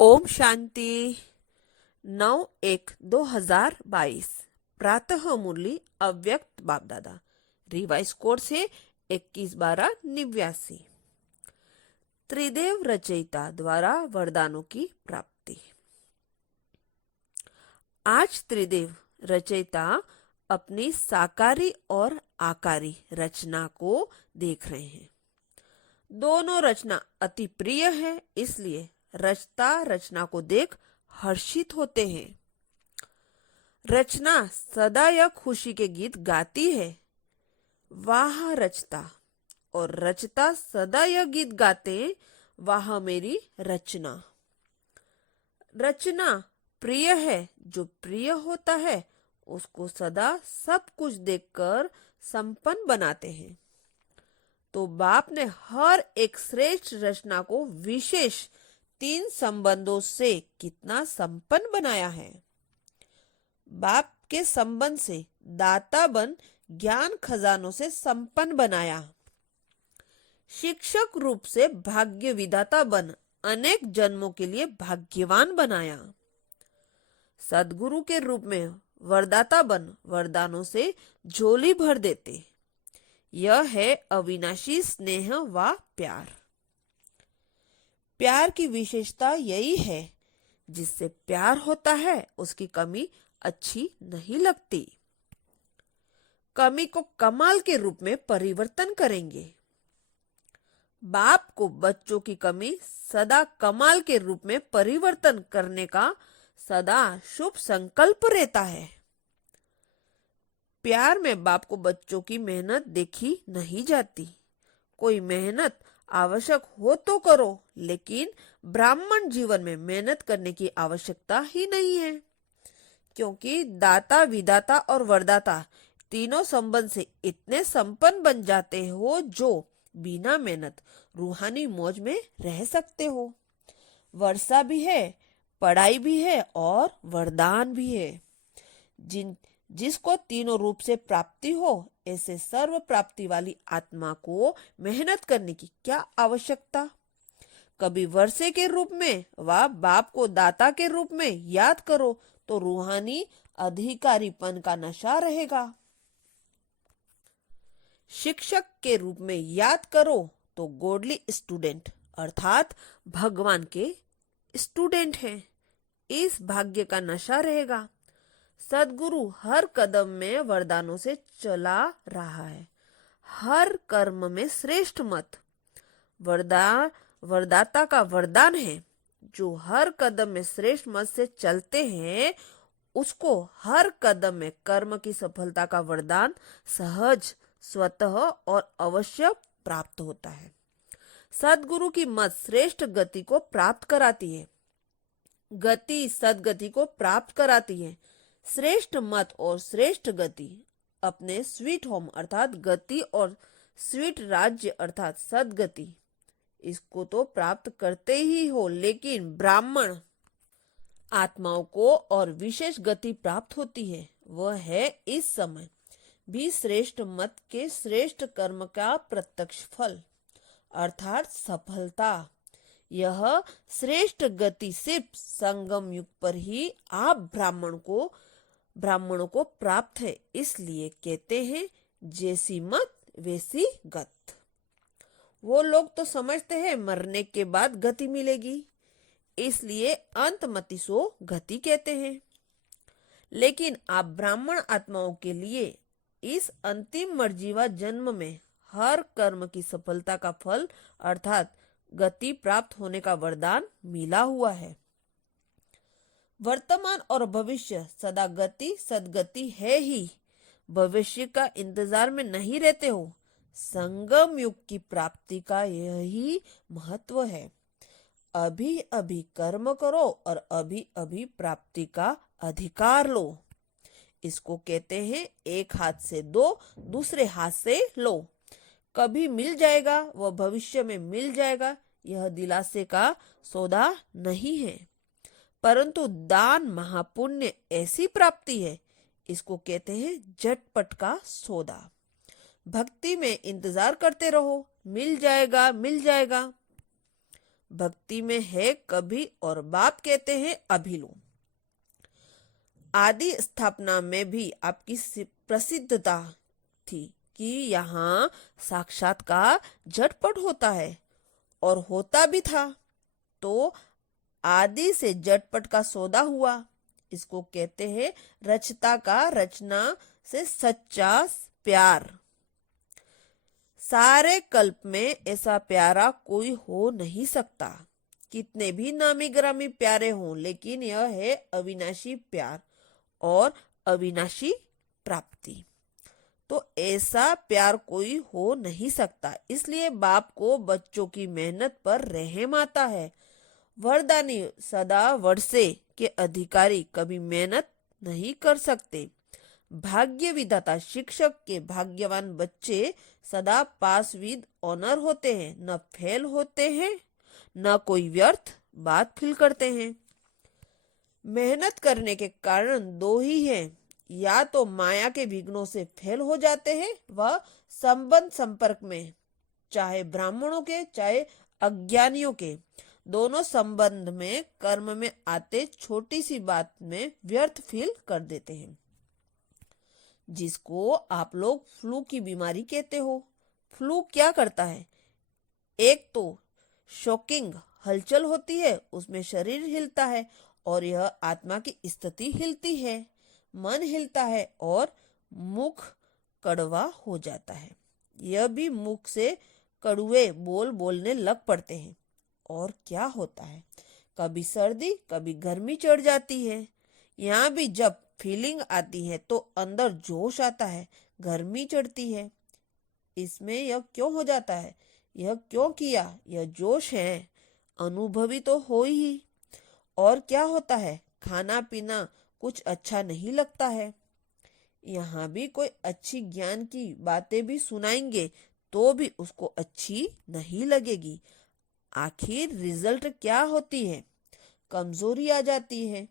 ओम शांति। 9/1/2022 प्रातः मुरली अव्यक्त बाप दादा। रिवाइज कोड से 21/12/89। त्रिदेव रचयिता द्वारा वरदानों की प्राप्ति। आज त्रिदेव रचयिता अपनी साकारी और आकारी रचना को देख रहे हैं। दोनों रचना अति प्रिय है, इसलिए रचता रचना को देख हर्षित होते हैं। रचना सदा यह खुशी के गीत गाती है, वाह रचता, और रचता सदा यह गीत गाते, वाह मेरी रचना। रचना प्रिय है, जो प्रिय होता है उसको सदा सब कुछ देखकर संपन्न बनाते हैं। तो बाप ने हर एक श्रेष्ठ रचना को विशेष 3 संबंधों से कितना संपन्न बनाया है। बाप के संबंध से दाता बन ज्ञान खजानों से संपन्न बनाया। शिक्षक रूप से भाग्य विधाता बन अनेक जन्मों के लिए भाग्यवान बनाया। सदगुरु के रूप में वरदाता बन वरदानों से झोली भर देते। यह है अविनाशी स्नेह व प्यार। प्यार की विशेषता यही है, जिससे प्यार होता है उसकी कमी अच्छी नहीं लगती। कमी को कमाल के रूप में परिवर्तन करेंगे। बाप को बच्चों की कमी सदा कमाल के रूप में परिवर्तन करने का सदा शुभ संकल्प रहता है। प्यार में बाप को बच्चों की मेहनत देखी नहीं जाती। कोई मेहनत आवश्यक हो तो करो, लेकिन ब्राह्मण जीवन में मेहनत करने की आवश्यकता ही नहीं है, क्योंकि दाता विधाता और वरदाता तीनों संबंध से इतने संपन्न बन जाते हो जो बिना मेहनत रूहानी मौज में रह सकते हो। वर्षा भी है, पढ़ाई भी है और वरदान भी है। जिसको तीनों रूप से प्राप्ति हो, ऐसे सर्व प्राप्ति वाली आत्मा को मेहनत करने की क्या आवश्यकता। कभी वर्षे के रूप में व बाप को दाता के रूप में याद करो तो रूहानी अधिकारीपन का नशा रहेगा। शिक्षक के रूप में याद करो तो गॉडली स्टूडेंट अर्थात भगवान के स्टूडेंट हैं। इस भाग्य का नशा रहेगा। सदगुरु हर कदम में वरदानों से चला रहा है। हर कर्म में श्रेष्ठ मत वरदाता का वरदान है। जो हर कदम में श्रेष्ठ मत से चलते हैं, उसको हर कदम में कर्म की सफलता का वरदान सहज, स्वतः और अवश्य प्राप्त होता है। सदगुरु की मत श्रेष्ठ गति को प्राप्त कराती है। गति सदगति को प्राप्त कराती है। श्रेष्ठ मत और श्रेष्ठ गति अपने स्वीट होम अर्थात गति और स्वीट राज्य अर्थात सदगति, इसको तो प्राप्त करते ही हो, लेकिन ब्राह्मण आत्माओं को और विशेष गति प्राप्त होती है। वह है इस समय भी श्रेष्ठ मत के श्रेष्ठ कर्म का प्रत्यक्ष फल अर्थात सफलता। यह श्रेष्ठ गति सिर्फ संगम युग पर ही आप ब्राह्मणों को प्राप्त है। इसलिए कहते हैं जैसी मत वैसी गत। वो लोग तो समझते हैं मरने के बाद गति मिलेगी, इसलिए अंतमति सो गति कहते हैं। लेकिन आप ब्राह्मण आत्माओं के लिए इस अंतिम मर्जीवा जन्म में हर कर्म की सफलता का फल अर्थात गति प्राप्त होने का वरदान मिला हुआ है। वर्तमान और भविष्य सदा गति सदगति है ही। भविष्य का इंतजार में नहीं रहते हो। संगम युग की प्राप्ति का यही महत्व है। अभी अभी कर्म करो और अभी अभी प्राप्ति का अधिकार लो। इसको कहते हैं एक हाथ से दो, दूसरे हाथ से लो। कभी मिल जाएगा, वह भविष्य में मिल जाएगा, यह दिलासे का सौदा नहीं है, परंतु दान महापुण्य ऐसी प्राप्ति है, इसको कहते हैं झटपट का सौदा। भक्ति में इंतजार करते रहो, मिल जाएगा मिल जाएगा। भक्ति में है कभी और बाप कहते हैं अभी लो। आदि स्थापना में भी आपकी प्रसिद्धता थी कि यहाँ साक्षात्कार झटपट होता है और होता भी था। तो आदि से झटपट का सौदा हुआ। इसको कहते हैं रचता का रचना से सच्चा प्यार। सारे कल्प में ऐसा प्यारा कोई हो नहीं सकता। कितने भी नामी ग्रामी प्यारे हों, लेकिन यह है अविनाशी प्यार और अविनाशी प्राप्ति। तो ऐसा प्यार कोई हो नहीं सकता। इसलिए बाप को बच्चों की मेहनत पर रहम आता है। वरदानी सदा वर्षे के अधिकारी कभी मेहनत नहीं कर सकते। भाग्य विधाता शिक्षक के भाग्यवान बच्चे सदा पास विद ऑनर होते हैं, न फेल होते हैं, न कोई व्यर्थ बात फील करते हैं। मेहनत करने के कारण दो ही हैं, या तो माया के विघ्नों से फेल हो जाते हैं, वह संबंध संपर्क में, चाहे ब्राह्मणों के चाहे अज्ञानियों के, दोनों संबंध में कर्म में आते छोटी सी बात में व्यर्थ फील कर देते हैं। जिसको आप लोग फ्लू की बीमारी कहते हो। फ्लू क्या करता है? एक तो शॉकिंग हलचल होती है, उसमें शरीर हिलता है और यह आत्मा की स्थिति हिलती है, मन हिलता है और मुख कड़वा हो जाता है। यह भी मुख से कड़वे बोल बोलने लग पड़ते हैं। और क्या होता है, कभी सर्दी कभी गर्मी चढ़ जाती है। यहाँ भी जब फीलिंग आती है तो अंदर जोश आता है, गर्मी चढ़ती है। इसमें यह क्यों हो जाता है? यह क्यों किया? यह जोश है, अनुभवी तो हो ही। और क्या होता है, खाना पीना कुछ अच्छा नहीं लगता है। यहाँ भी कोई अच्छी ज्ञान की बातें भी सुनाएंगे तो भी उसको अच्छी नहीं लगेगी। आखिर रिजल्ट क्या होती है? कमजोरी आ जाती है।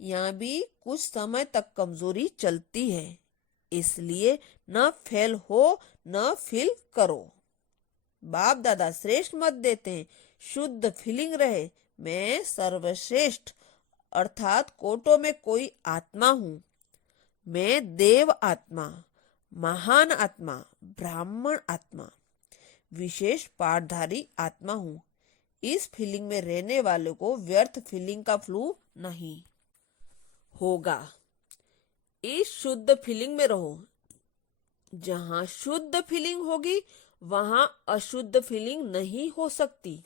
यहाँ भी कुछ समय तक कमजोरी चलती है। इसलिए न फेल हो न फील करो। बाप दादा श्रेष्ठ मत देते हैं, शुद्ध फीलिंग रहे, मैं सर्वश्रेष्ठ अर्थात कोटों में कोई आत्मा हूँ। मैं देव आत्मा, महान आत्मा, ब्राह्मण आत्मा, विशेष पाठधारी आत्मा हूँ। इस फीलिंग में रहने वाले को व्यर्थ फीलिंग का फ्लू नहीं होगा। इस शुद्ध फीलिंग में रहो। जहां शुद्ध फीलिंग होगी वहां अशुद्ध फीलिंग नहीं हो सकती।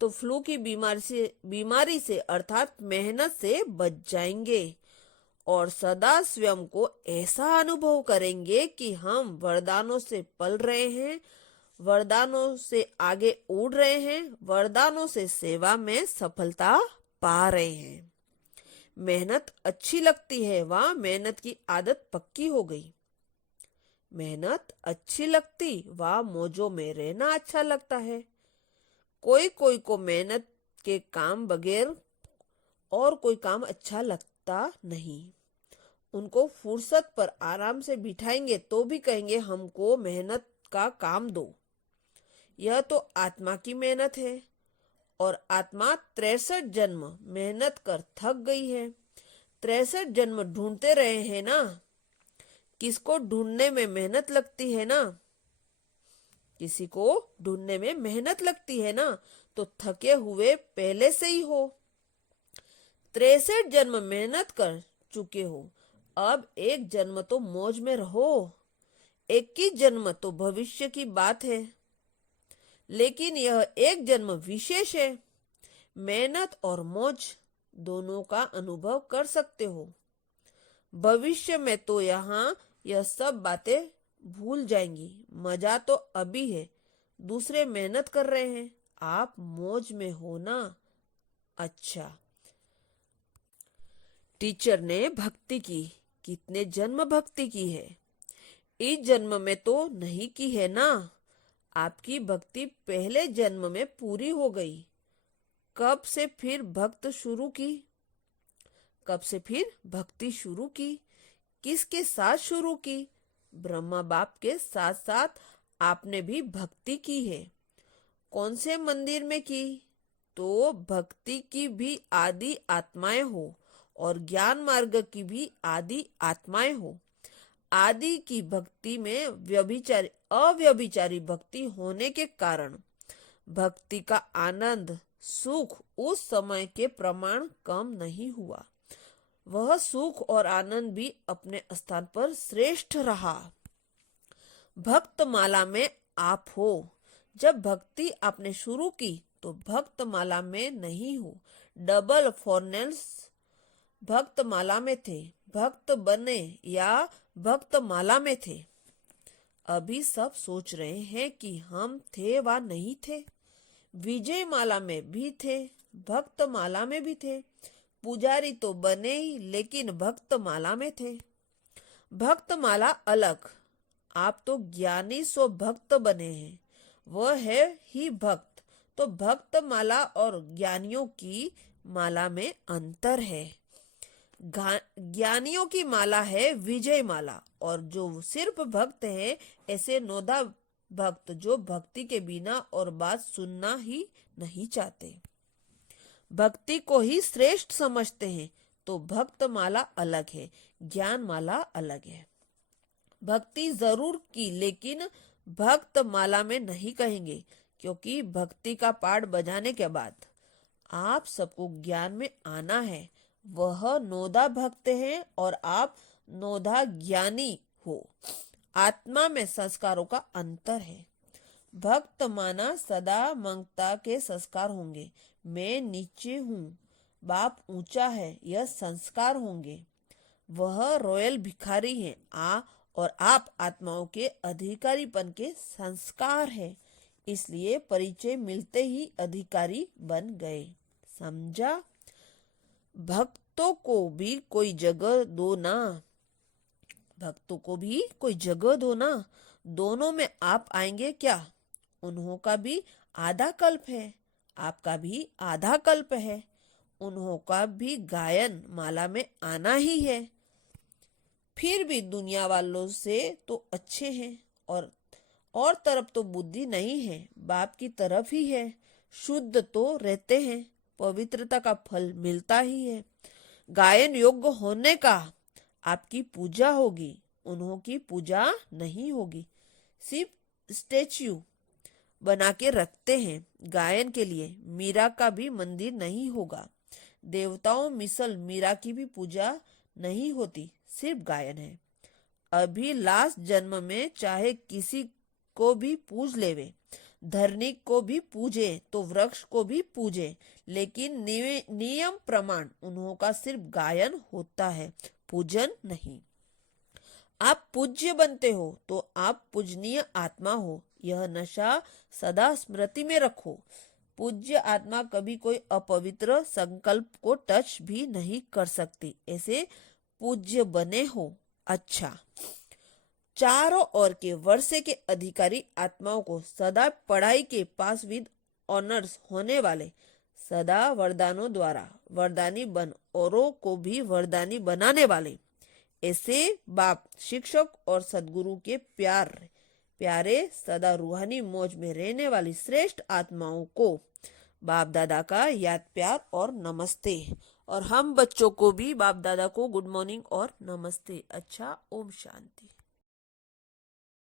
तो फ्लू की बीमारी से अर्थात मेहनत से बच जाएंगे और सदा स्वयं को ऐसा अनुभव करेंगे कि हम वरदानों से पल रहे हैं, वरदानों से आगे उड़ रहे हैं, वरदानों से सेवा में सफलता पा रहे हैं। मेहनत अच्छी लगती है, वहां मेहनत की आदत पक्की हो गई। मेहनत अच्छी लगती, वहां मौजों में रहना अच्छा लगता है। कोई कोई को मेहनत के काम बगैर और कोई काम अच्छा लगता नहीं। उनको फुर्सत पर आराम से बिठाएंगे तो भी कहेंगे हमको मेहनत का काम दो। यह तो आत्मा की मेहनत है और आत्मा 63 जन्म मेहनत कर थक गई है। 63 जन्म ढूंढते रहे हैं ना। किसको ढूंढने में मेहनत लगती है ना, किसी को ढूंढने में मेहनत लगती है ना, तो थके हुए पहले से ही हो। 63 जन्म मेहनत कर चुके हो, अब एक जन्म तो मौज में रहो। 21 जन्म तो भविष्य की बात है, लेकिन यह एक जन्म विशेष है। मेहनत और मौज दोनों का अनुभव कर सकते हो। भविष्य में तो यहाँ यह सब बातें भूल जाएंगी। मजा तो अभी है, दूसरे मेहनत कर रहे हैं, आप मौज में हो ना। अच्छा, टीचर ने भक्ति की, कितने जन्म भक्ति की है? इस जन्म में तो नहीं की है ना। आपकी भक्ति पहले जन्म में पूरी हो गई। कब से फिर भक्त शुरू की? कब से फिर भक्ति शुरू की? किसके साथ शुरू की? ब्रह्मा बाप के साथ साथ आपने भी भक्ति की है। कौन से मंदिर में की? तो भक्ति की भी आदि आत्माएं हो और ज्ञान मार्ग की भी आदि आत्माएं हो। आदि की भक्ति में व्यभिचारी अव्यभिचारी भक्ति होने के कारण भक्ति का आनंद सुख उस समय के प्रमाण कम नहीं हुआ। वह सुख और आनंद भी अपने स्थान पर श्रेष्ठ रहा। भक्त माला में आप हो। जब भक्ति आपने शुरू की तो भक्त माला में नहीं हो, डबल फॉरनेल्स भक्त माला में थे। भक्त बने या भक्त माला में थे। अभी सब सोच रहे हैं कि हम थे व नहीं थे। विजय माला में भी थे, भक्त माला में भी थे। पुजारी तो बने ही, लेकिन भक्त माला में थे। भक्त माला अलग, आप तो ज्ञानी सो भक्त बने हैं, वह है ही भक्त। तो भक्त माला और ज्ञानियों की माला में अंतर है। ज्ञानियों की माला है विजय माला, और जो सिर्फ भक्त है ऐसे नोदा भक्त जो भक्ति के बिना और बात सुनना ही नहीं चाहते, भक्ति को ही श्रेष्ठ समझते हैं। तो भक्त माला अलग है, ज्ञान माला अलग है। भक्ति जरूर की, लेकिन भक्त माला में नहीं कहेंगे, क्योंकि भक्ति का पाठ बजाने के बाद आप सबको ज्ञान में आना है। वह नोदा भक्त है और आप नोदा ज्ञानी हो। आत्मा में संस्कारों का अंतर है। भक्त माना सदा मंगता के संस्कार होंगे। मैं नीचे हूँ, बाप ऊंचा है, यह संस्कार होंगे। वह रॉयल भिखारी है और आप आत्माओं के अधिकारीपन के संस्कार है। इसलिए परिचय मिलते ही अधिकारी बन गए। समझा? भक्तों को भी कोई जगह दो ना, भक्तों को भी कोई जगह दो ना। दोनों में आप आएंगे क्या? उन्हों का भी आधा कल्प है, आपका भी आधा कल्प है। उन्हों का भी गायन माला में आना ही है। फिर भी दुनिया वालों से तो अच्छे हैं, और तरफ तो बुद्धि नहीं है, बाप की तरफ ही है। शुद्ध तो रहते हैं, पवित्रता का फल मिलता ही है। गायन योग्य होने का आपकी पूजा होगी, उन्हों की पूजा नहीं होगी। सिर्फ स्टेच्यू बना के रखते हैं गायन के लिए। मीरा का भी मंदिर नहीं होगा। देवताओं मिसल मीरा की भी पूजा नहीं होती, सिर्फ गायन है। अभी लास्ट जन्म में चाहे किसी को भी पूज लेवे, धरनी को भी पूजे तो वृक्ष को भी पूजे, लेकिन नियम प्रमाण उन्हों का सिर्फ गायन होता है, पूजन नहीं। आप पूज्य बनते हो तो आप पूजनीय आत्मा हो। यह नशा सदा स्मृति में रखो। पूज्य आत्मा कभी कोई अपवित्र संकल्प को टच भी नहीं कर सकती। ऐसे पूज्य बने हो। अच्छा, चारों ओर के वर्षे के अधिकारी आत्माओं को सदा पढ़ाई के पास विद ऑनर्स होने वाले, सदा वरदानों द्वारा वरदानी बन औरों को भी वरदानी बनाने वाले, ऐसे बाप शिक्षक और सदगुरु के प्यारे सदा रूहानी मौज में रहने वाली श्रेष्ठ आत्माओं को बाप दादा का याद प्यार और नमस्ते। और हम बच्चों को भी बाप दादा को गुड मॉर्निंग और नमस्ते। अच्छा, ओम शांति।